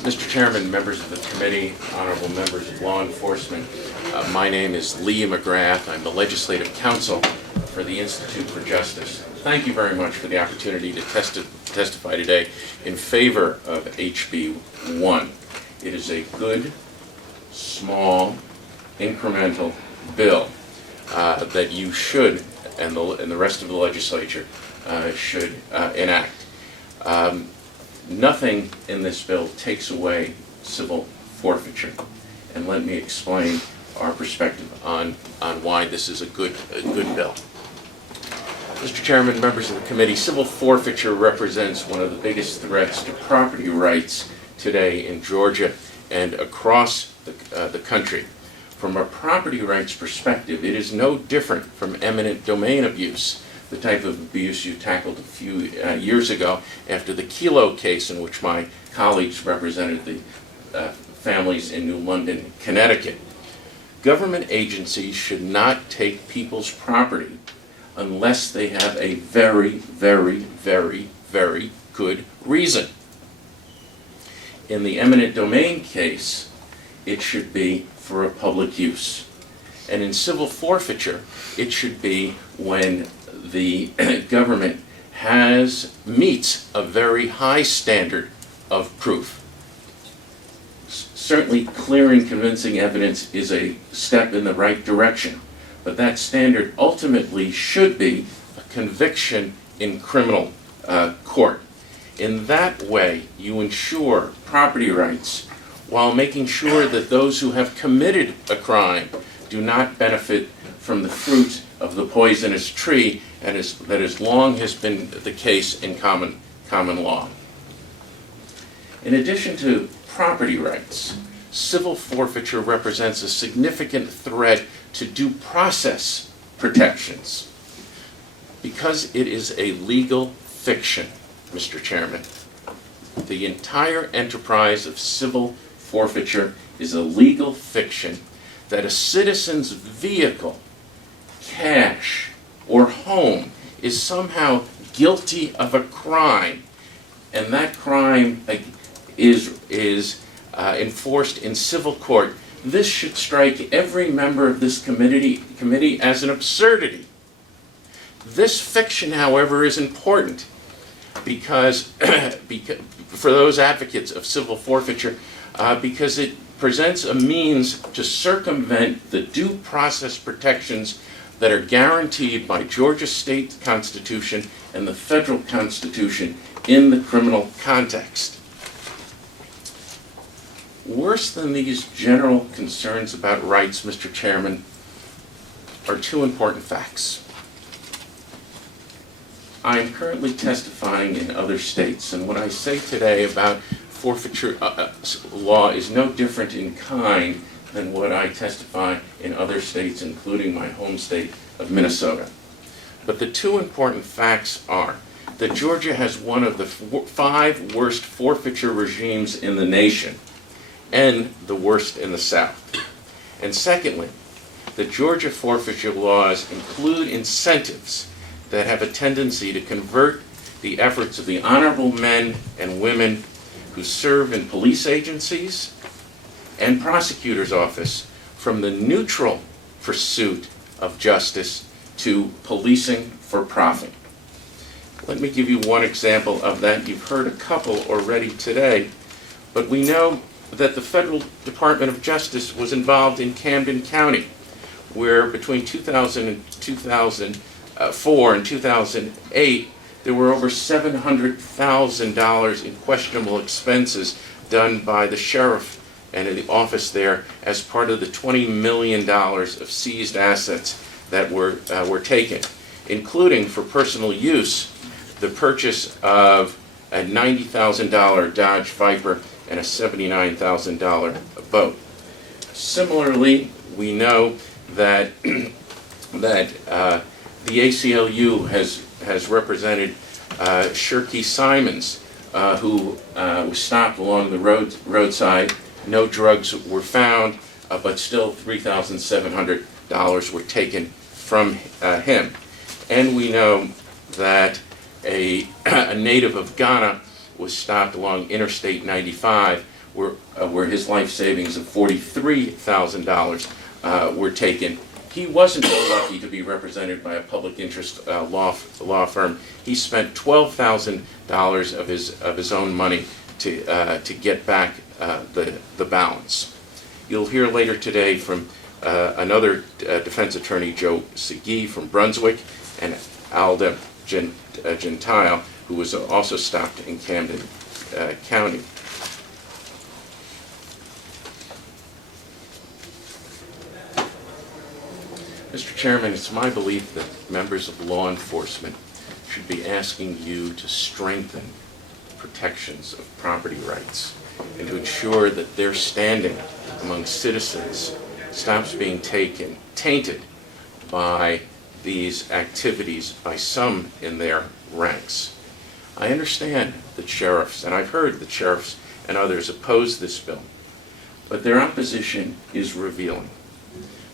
Mr. Chairman, members of the committee, honorable members of law enforcement, my name is Lee McGrath. I'm the legislative counsel for the Institute for Justice. Thank you very much for the opportunity to testify today in favor of HB 1. It is a good, small, incremental bill that you should, and the rest of the legislature should enact. Nothing in this bill takes away civil forfeiture, and let me explain our perspective on why this is a good bill. Mr. Chairman, members of the committee, civil forfeiture represents one of the biggest threats to property rights today in Georgia and across the country. From a property rights perspective, it is no different from eminent domain abuse, the type of abuse you tackled a few years ago after the Kelo case, in which my colleagues represented the families in New London, Connecticut. Government agencies should not take people's property unless they have a very, very, very, very good reason. In the eminent domain case, it should be for a public use. And in civil forfeiture, it should be when the government meets a very high standard of proof. Certainly, clear and convincing evidence is a step in the right direction, but that standard ultimately should be a conviction in criminal court. In that way, you ensure property rights while making sure that those who have committed a crime do not benefit from the fruit of the poisonous tree, and that has long been the case in common law. In addition to property rights, civil forfeiture represents a significant threat to due process protections because it is a legal fiction, Mr. Chairman. The entire enterprise of civil forfeiture is a legal fiction that a citizen's vehicle, cash, or home is somehow guilty of a crime, and that crime is enforced in civil court. This should strike every member of this committee as an absurdity. This fiction, however, is important because for those advocates of civil forfeiture, because it presents a means to circumvent the due process protections that are guaranteed by Georgia state constitution and the federal constitution in the criminal context. Worse than these general concerns about rights, Mr. Chairman, are two important facts. I am currently testifying in other states, and what I say today about forfeiture law is no different in kind than what I testify in other states, including my home state of Minnesota. But the two important facts are that Georgia has one of the 5 worst forfeiture regimes in the nation, and the worst in the South. And secondly, the Georgia forfeiture laws include incentives that have a tendency to convert the efforts of the honorable men and women who serve in police agencies and prosecutor's office from the neutral pursuit of justice to policing for profit. Let me give you one example of that. You've heard a couple already today, but we know that the Federal Department of Justice was involved in Camden County, where between 2004 and 2008, there were over $700,000 in questionable expenses done by the sheriff and in the office there as part of the $20 million of seized assets that were taken, including for personal use, the purchase of a $90,000 Dodge Viper and a $79,000 boat. Similarly, we know that the ACLU has represented Shirky Simons, who was stopped along the roadside. No drugs were found, but still $3,700 were taken from him. And we know that a native of Ghana was stopped along Interstate 95 where his life savings of $43,000 were taken. He wasn't so lucky to be represented by a public interest law firm. He spent $12,000 of his own money to get back the balance. You'll hear later today from another defense attorney, Joe Segee from Brunswick, and Alda Gentile, who was also stopped in Camden County. Mr. Chairman, it's my belief that members of law enforcement should be asking you to strengthen protections of property rights and to ensure that their standing among citizens stops being tainted by these activities by some in their ranks. I understand that sheriffs, and I've heard that sheriffs and others oppose this bill, but their opposition is revealing.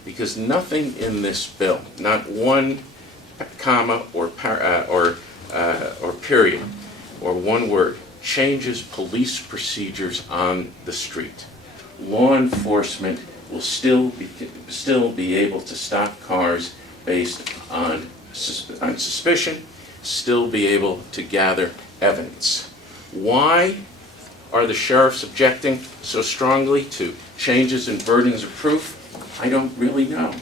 Because nothing in this bill, not one comma or period or one word, changes police procedures on the street. Law enforcement will still be able to stop cars based on suspicion, still be able to gather evidence. Why are the sheriffs objecting so strongly to changes in burdens of proof? I don't really know,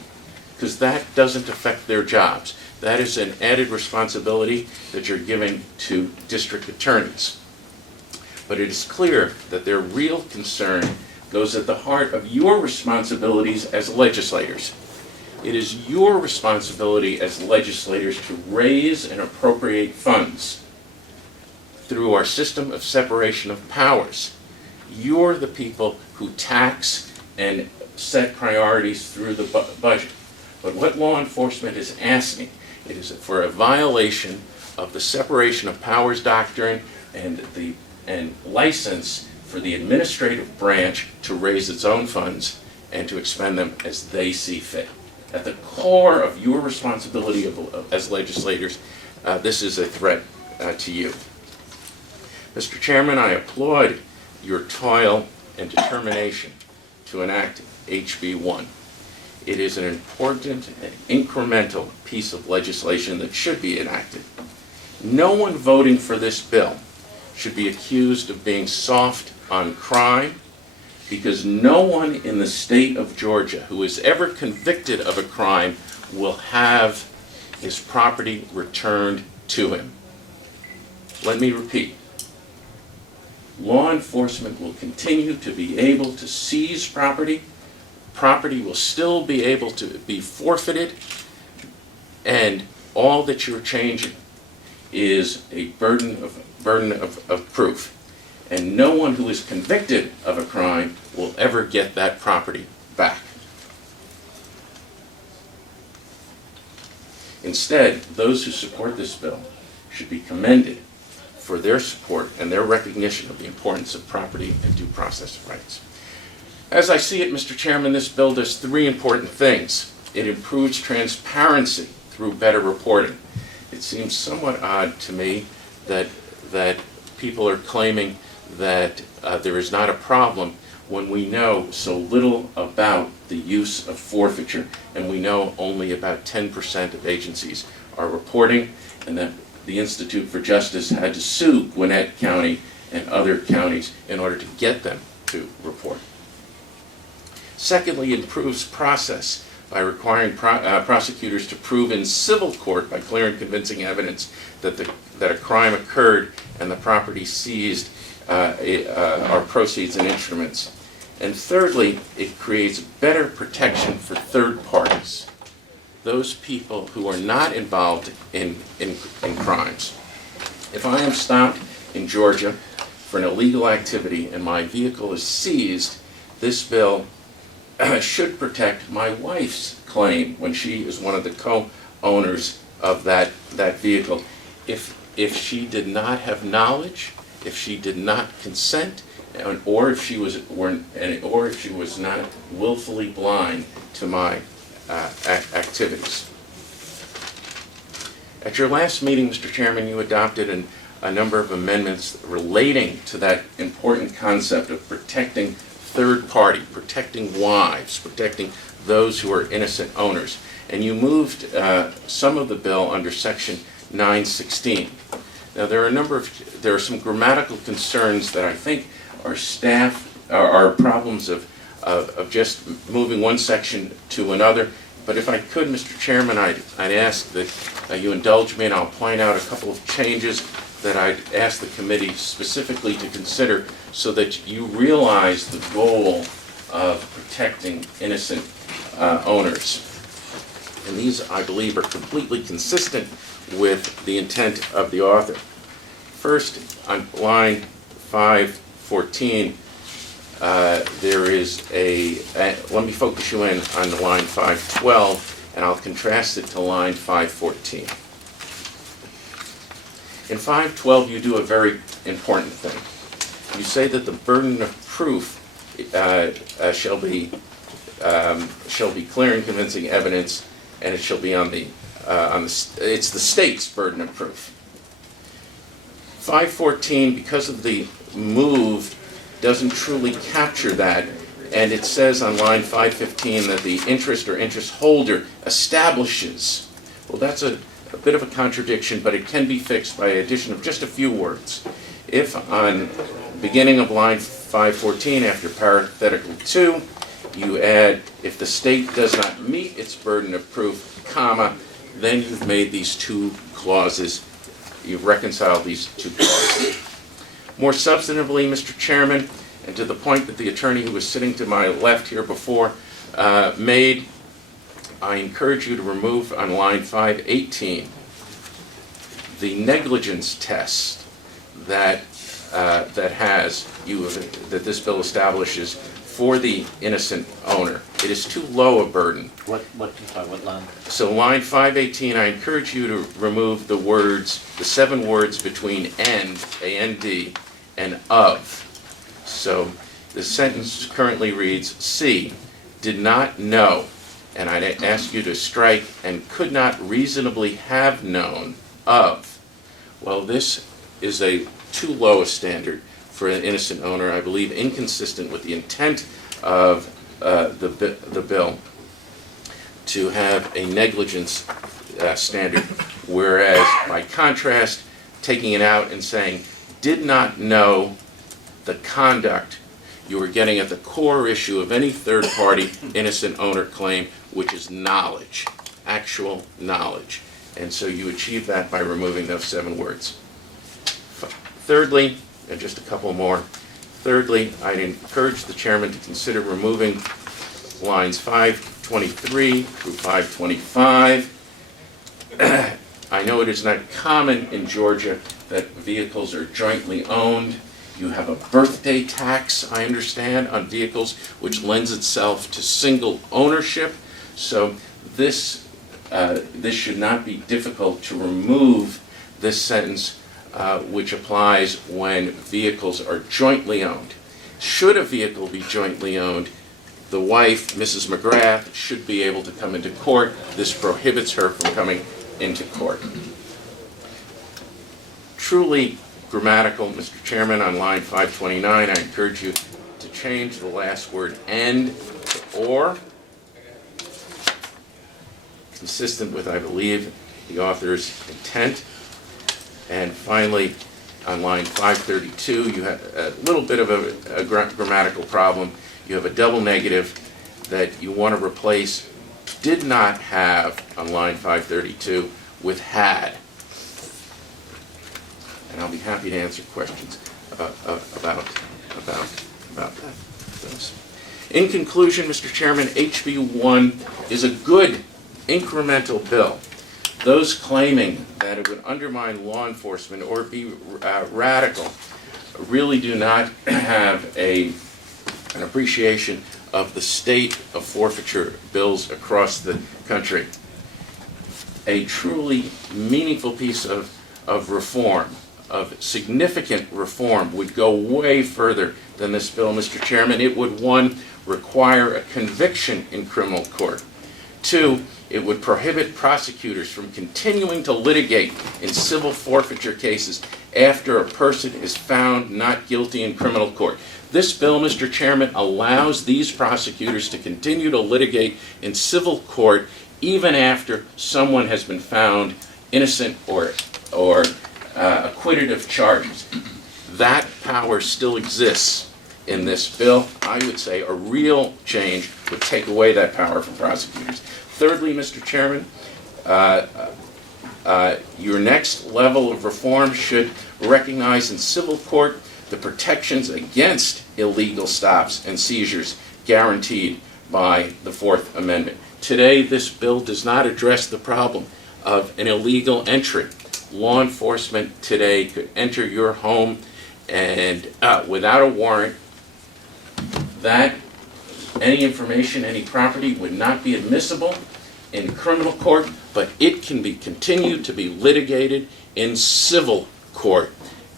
because that doesn't affect their jobs. That is an added responsibility that you're giving to district attorneys. But it is clear that their real concern goes at the heart of your responsibilities as legislators. It is your responsibility as legislators to raise and appropriate funds through our system of separation of powers. You're the people who tax and set priorities through the budget. But what law enforcement is asking, it is for a violation of the separation of powers doctrine and license for the administrative branch to raise its own funds and to expend them as they see fit. At the core of your responsibility as legislators, this is a threat to you. Mr. Chairman, I applaud your toil and determination to enact HB 1. It is an important and incremental piece of legislation that should be enacted. No one voting for this bill should be accused of being soft on crime, because no one in the state of Georgia who is ever convicted of a crime will have his property returned to him. Let me repeat. Law enforcement will continue to be able to seize property. Property will still be able to be forfeited, and all that you're changing is a burden of proof. And no one who is convicted of a crime will ever get that property back. Instead, those who support this bill should be commended for their support and their recognition of the importance of property and due process rights. As I see it, Mr. Chairman, this bill does three important things. It improves transparency through better reporting. It seems somewhat odd to me that people are claiming that there is not a problem when we know so little about the use of forfeiture, and we know only about 10% of agencies are reporting, and that the Institute for Justice had to sue Gwinnett County and other counties in order to get them to report. Secondly, it improves process by requiring prosecutors to prove in civil court by clear and convincing evidence that a crime occurred and the property seized are proceeds and instruments. And thirdly, it creates better protection for third parties, those people who are not involved in crimes. If I am stopped in Georgia for an illegal activity and my vehicle is seized, this bill should protect my wife's claim when she is one of the co-owners of that vehicle. If she did not have knowledge, if she did not consent, or if she was not willfully blind to my activities. At your last meeting, Mr. Chairman, you adopted a number of amendments relating to that important concept of protecting third party, protecting wives, protecting those who are innocent owners. And you moved some of the bill under section 916. Now there are some grammatical concerns that I think are problems of just moving one section to another. But if I could, Mr. Chairman, I'd ask that you indulge me, and I'll point out a couple of changes that I'd ask the committee specifically to consider so that you realize the goal of protecting innocent owners. And these, I believe, are completely consistent with the intent of the author. First, on line 514, there is let me focus you in on the line 512, and I'll contrast it to line 514. In 512, you do a very important thing. You say that the burden of proof shall be clear and convincing evidence, and it shall be it's the state's burden of proof. 514, because of the move, doesn't truly capture that, and it says on line 515 that the interest or interest holder establishes. Well, that's a bit of a contradiction, but it can be fixed by addition of just a few words. If on beginning of line 514, after parenthetical 2, you add, if the state does not meet its burden of proof, comma, then you've made these two clauses, you've reconciled these two clauses. More substantively, Mr. Chairman, and to the point that the attorney who was sitting to my left here before made, I encourage you to remove on line 518 the negligence test that this bill establishes for the innocent owner. It is too low a burden. What line? So line 518, I encourage you to remove the 7 words between and, A-N-D, and of. So the sentence currently reads, C, did not know, and I'd ask you to strike, and could not reasonably have known of. Well, this is too low a standard for an innocent owner, I believe inconsistent with the intent of the bill to have a negligence standard, whereas by contrast, taking it out and saying, did not know the conduct, you are getting at the core issue of any third-party innocent owner claim, which is knowledge, actual knowledge. And so you achieve that by removing those 7 words. Thirdly, and just a couple more. Thirdly, I'd encourage the chairman to consider removing lines 523 through 525. I know it is not common in Georgia that vehicles are jointly owned. You have a birthday tax, I understand, on vehicles, which lends itself to single ownership. So this should not be difficult to remove this sentence, which applies when vehicles are jointly owned. Should a vehicle be jointly owned, the wife, Mrs. McGrath, should be able to come into court. This prohibits her from coming into court. Truly grammatical, Mr. Chairman, on line 529, I encourage you to change the last word and to or, consistent with, I believe, the author's intent. And finally, on line 532, you have a little bit of a grammatical problem. You have a double negative that you want to replace did not have on line 532 with had. And I'll be happy to answer questions about those. In conclusion, Mr. Chairman, HB 1 is a good incremental bill. Those claiming that it would undermine law enforcement or be radical really do not have an appreciation of the state of forfeiture bills across the country. A truly meaningful piece of reform, of significant reform, would go way further than this bill, Mr. Chairman. It would, 1, require a conviction in criminal court. 2, it would prohibit prosecutors from continuing to litigate in civil forfeiture cases after a person is found not guilty in criminal court. This bill, Mr. Chairman, allows these prosecutors to continue to litigate in civil court even after someone has been found innocent or acquitted of charges. That power still exists in this bill. I would say a real change would take away that power from prosecutors. Thirdly, Mr. Chairman, your next level of reform should recognize in civil court the protections against illegal stops and seizures guaranteed by the Fourth Amendment. Today, this bill does not address the problem of an illegal entry. Law enforcement today could enter your home and without a warrant, that any information, any property would not be admissible in criminal court, but it can be continued to be litigated in civil court.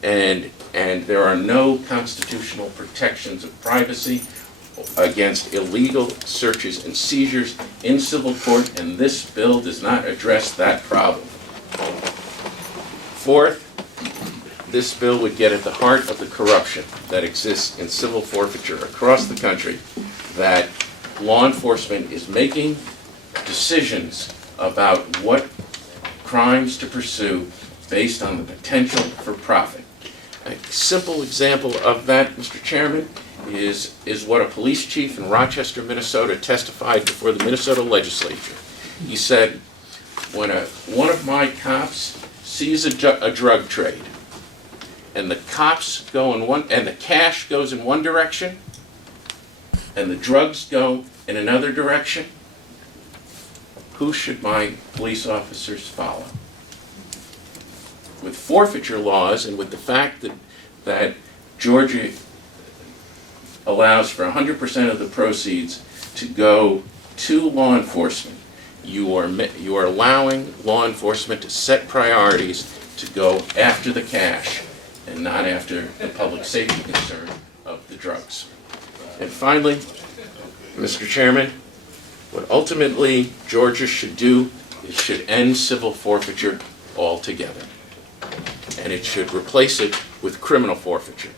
And there are no constitutional protections of privacy against illegal searches and seizures in civil court, and this bill does not address that problem. Fourth, this bill would get at the heart of the corruption that exists in civil forfeiture across the country, that law enforcement is making decisions about what crimes to pursue based on the potential for profit. A simple example of that, Mr. Chairman, is what a police chief in Rochester, Minnesota testified before the Minnesota legislature. He said, when one of my cops sees a drug trade, and the cops go in one, and the cash goes in one direction, and the drugs go in another direction, who should my police officers follow? With forfeiture laws and with the fact that Georgia allows for 100% of the proceeds to go to law enforcement, you are allowing law enforcement to set priorities to go after the cash and not after the public safety concern of the drugs. And finally, Mr. Chairman, what ultimately Georgia should do is should end civil forfeiture altogether. And it should replace it with criminal forfeiture.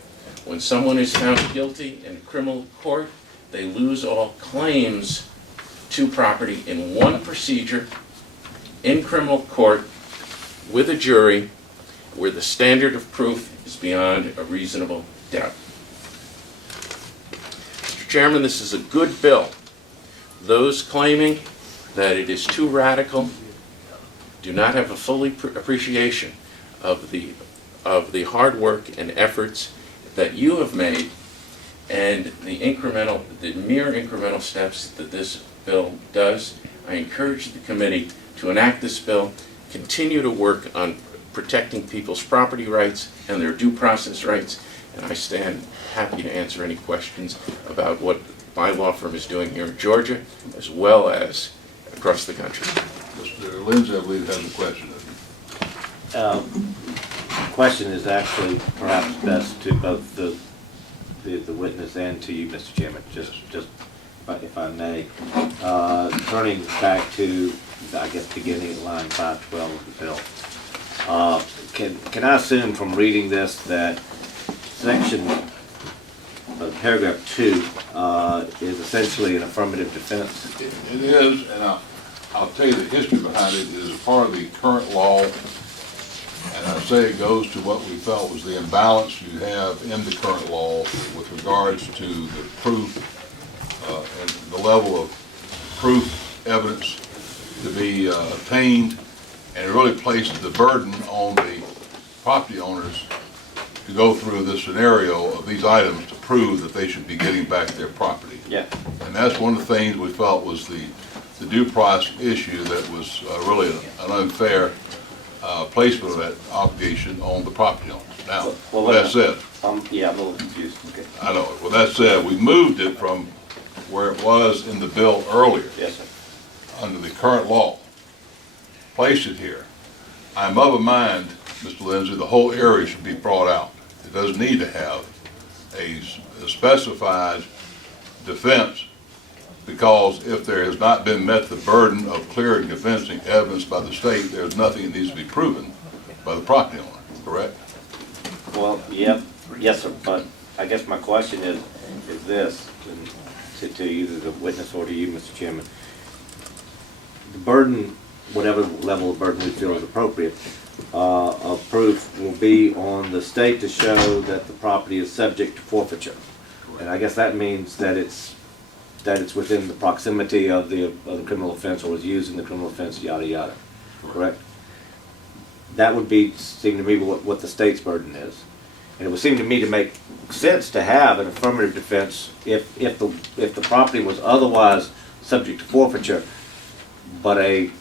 When someone is found guilty in criminal court, they lose all claims to property in one procedure in criminal court with a jury where the standard of proof is beyond a reasonable doubt. Mr. Chairman, this is a good bill. Those claiming that it is too radical do not have a full appreciation of the hard work and efforts that you have made and the mere incremental steps that this bill does. I encourage the committee to enact this bill, continue to work on protecting people's property rights and their due process rights, and I stand happy to answer any questions about what my law firm is doing here in Georgia as well as across the country. Mr. Lindsey, I believe, has a question. The question is actually perhaps best to both the witness and to you, Mr. Chairman, just if I may. Turning back to, I guess, beginning at line 512 of the bill. Can I assume from reading this that section paragraph 2 is essentially an affirmative defense? It is, and I'll tell you the history behind it. It is part of the current law, and I say it goes to what we felt was the imbalance you have in the current law with regards to the proof and the level of proof evidence to be obtained, and it really placed the burden on the property owners to go through this scenario of these items to prove that they should be getting back their property. Yeah. And that's one of the things we felt was the due process issue that was really an unfair placement of that obligation on the property owners. Now, with that said, yeah, I'm a little confused. Okay. I know. With that said, we moved it from where it was in the bill earlier. Yes, sir. Under the current law, placed it here. I'm of a mind, Mr. Lindsey, the whole area should be brought out. It doesn't need to have a specified defense Because if there has not been met the burden of clear and convincing evidence by the state, there's nothing that needs to be proven by the property owner, correct? Well, yep, yes, sir, but I guess my question is this, and to either the witness or to you, Mr. Chairman. The burden, whatever level of burden we feel is appropriate, of proof will be on the state to show that the property is subject to forfeiture. And I guess that means that it's within the proximity of the criminal offense or was used in the criminal offense, yada, yada, correct? That would seem to me what the state's burden is. And it would seem to me to make sense to have an affirmative defense if the property was otherwise subject to forfeiture, but a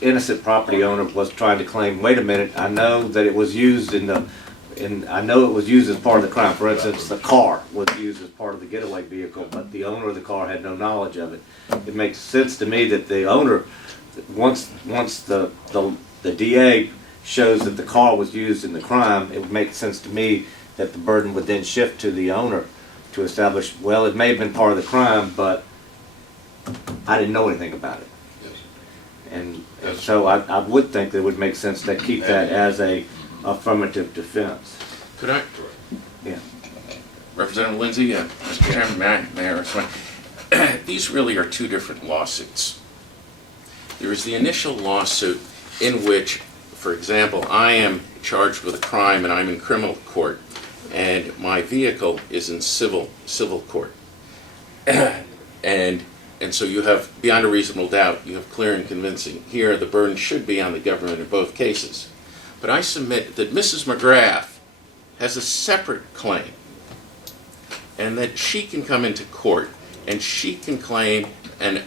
innocent property owner was trying to claim, wait a minute, I know that it was used I know it was used as part of the crime. For instance, the car was used as part of the getaway vehicle, but the owner of the car had no knowledge of it. It makes sense to me that the owner, once the DA shows that the car was used in the crime, it would make sense to me that the burden would then shift to the owner to establish, well, it may have been part of the crime, but I didn't know anything about it. And so I would think that it would make sense to keep that as a affirmative defense. Could I? Yeah. Representative Lindsey, Mr. Chairman, may I respond? These really are two different lawsuits. There is the initial lawsuit in which, for example, I am charged with a crime and I'm in criminal court, and my vehicle is in civil court. And so you have, beyond a reasonable doubt, you have clear and convincing. Here, the burden should be on the government in both cases. But I submit that Mrs. McGrath has a separate claim, and that she can come into court and she can claim and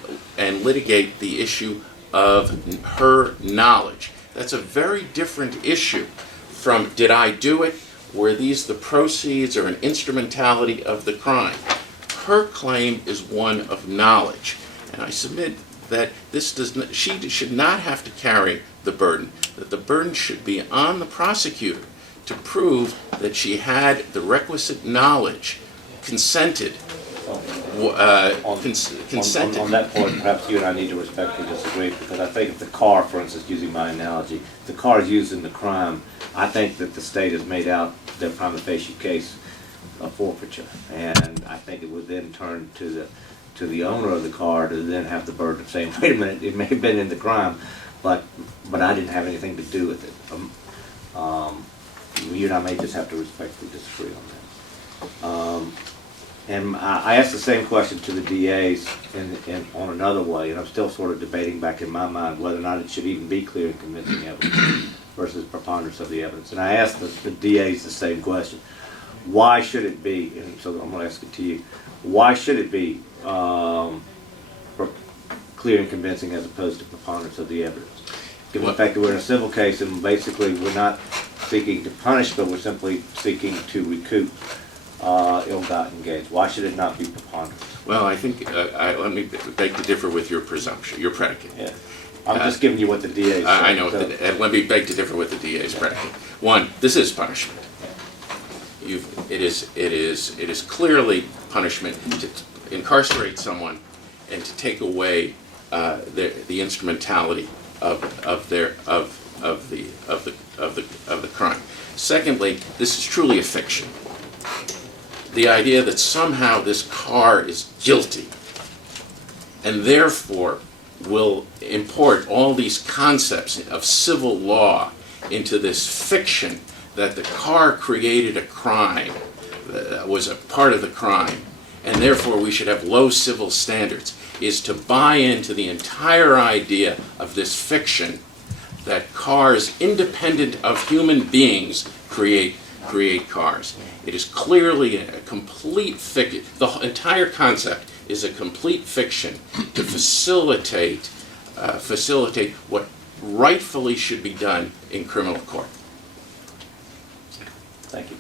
litigate the issue of her knowledge. That's a very different issue from, did I do it? Were these the proceeds or an instrumentality of the crime? Her claim is one of knowledge, and I submit that she should not have to carry the burden, that the burden should be on the prosecutor to prove that she had the requisite knowledge, consented. On that point, perhaps you and I need to respectfully disagree, because I think if the car, for instance, using my analogy, if the car is used in the crime, I think that the state has made out their prima facie case of forfeiture, and I think it would then turn to the owner of the car to then have the burden of saying, wait a minute, it may have been in the crime, but I didn't have anything to do with it. You and I may just have to respectfully disagree on that. And I asked the same question to the DAs on another way, and I'm still sort of debating back in my mind whether or not it should even be clear and convincing evidence versus preponderance of the evidence. And I asked the DAs the same question. Why should it be, and so I'm going to ask it to you, why should it be clear and convincing as opposed to preponderance of the evidence? Given the fact that we're in a civil case and basically we're not seeking to punish, but we're simply seeking to recoup ill-gotten gains. Why should it not be preponderance? Well, I think, let me beg to differ with your presumption, your predicate. Yeah. I'm just giving you what the DA said. I know, let me beg to differ with the DA's predicate. One, this is punishment. It is clearly punishment to incarcerate someone and to take away the instrumentality of the crime. Secondly, this is truly a fiction. The idea that somehow this car is guilty and therefore will import all these concepts of civil law into this fiction that the car created a crime, was a part of the crime, and therefore we should have low civil standards, is to buy into the entire idea of this fiction that cars, independent of human beings, create cars. It is clearly a complete fiction. The entire concept is a complete fiction to facilitate what rightfully should be done in criminal court. Thank you.